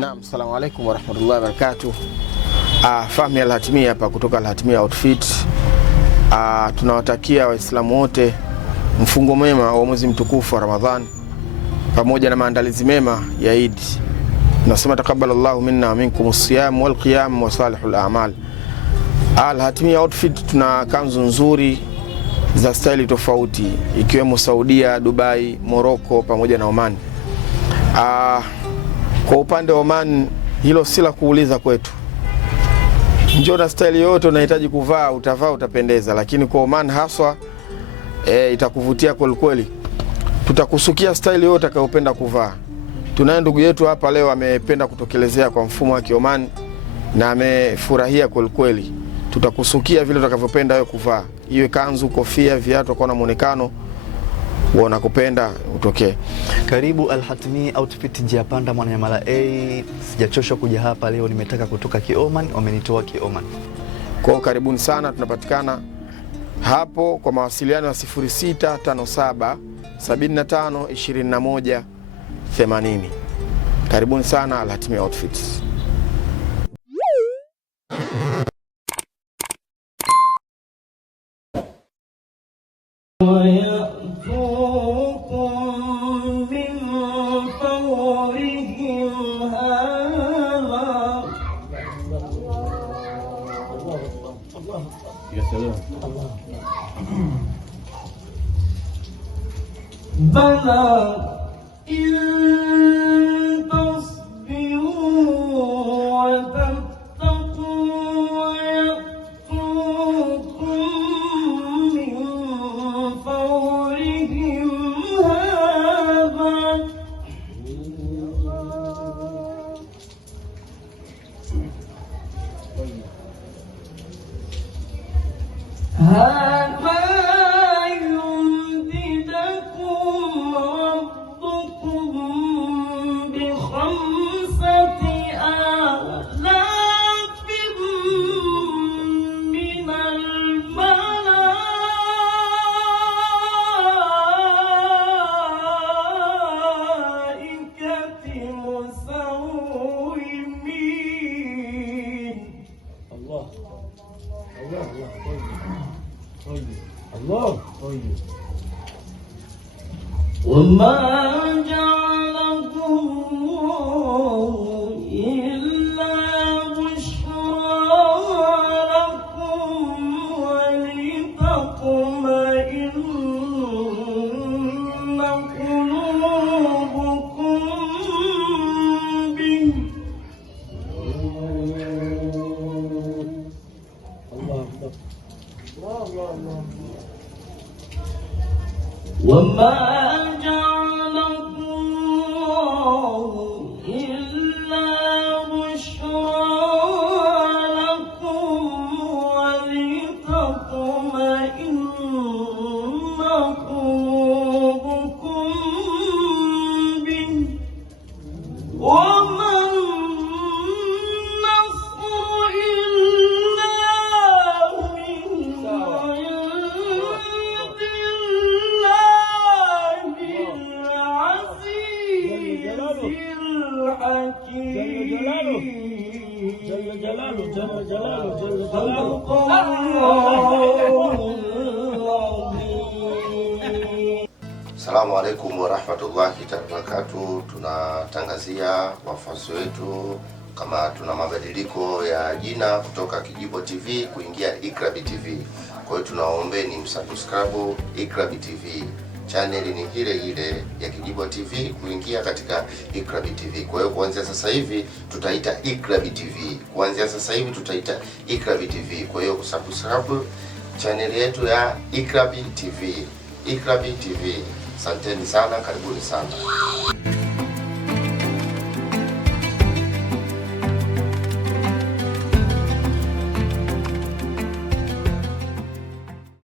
Naam, assalamu alaikum warahmatullahi wabarakatuh. Fahmi Al-Hatimia hapa kutoka Al-Hatimia Outfit. Tunawatakia Waislamu wote mfungo mwema wa mwezi mtukufu wa Ramadhan pamoja na maandalizi mema ya Eid. Tunasema takabbalallahu minna wa minkum as-siyam wal qiyam wa salihul a'mal. Al-Hatimia Outfit tuna kanzu nzuri za staili tofauti ikiwemo Saudia, Dubai, Morocco pamoja na Oman. Kwa upande wa Oman hilo si la kuuliza kwetu. Njoo na staili yote unahitaji kuvaa, utavaa utapendeza, lakini kwa Oman haswa itakuvutia kweli kweli. Tutakusukia staili yote utakayopenda kuvaa. Tunaye ndugu yetu hapa leo amependa kutokelezea kwa mfumo wa Oman na amefurahia kweli kweli. Tutakusukia vile utakavyopenda wewe kuvaa. Iwe kanzu, kofia, viatu kwa na muonekano wanakupenda utokee. Karibu Al-Hatimia Outfit njia panda Mwananyamala A. Sijachoshwa kuja hapa leo, nimetaka kutoka Oman, wamenitoa Oman. Kwa karibuni sana, tunapatikana hapo kwa mawasiliano ya 0657 75 21 80. Karibuni sana Al-Hatimia Outfit. يا سلام بلى إن تصبروا وتتقوا ويأتوكم من فورهم هذا يمددكم ربكم ب5 آلاف من الملائكة مسومين. الله الله الله طيب. وما جعله الله إلا بشرى لكم ولتطمئن قلوبكم به. الله أكبر. وما جعله الله إلا بشرى لكم ولتطمئن قلوبكم به. وما النصر إلا من عند الله العزيز الحكيم. جل جلاله جل جلاله جل صدق الله العظيم. Assalamu alaikum warahmatullahi wabarakatuh. Tunatangazia wafuasi wetu kama tuna mabadiliko ya jina kutoka Kijibo TV kuingia Ikrabi TV. Kwa hiyo tunawaombeni msubscribe Ikrabi TV. Channel ni ile ya Kijibo TV kuingia katika Ikrabi TV. Kwa hiyo kuanzia sasa hivi tutaita Ikrabi TV. Kuanzia sasa hivi tutaita Ikrabi TV. Kwa hiyo kusubscribe channel yetu ya Ikrabi TV. Ikrabi TV. Asanteni sana, karibuni sana.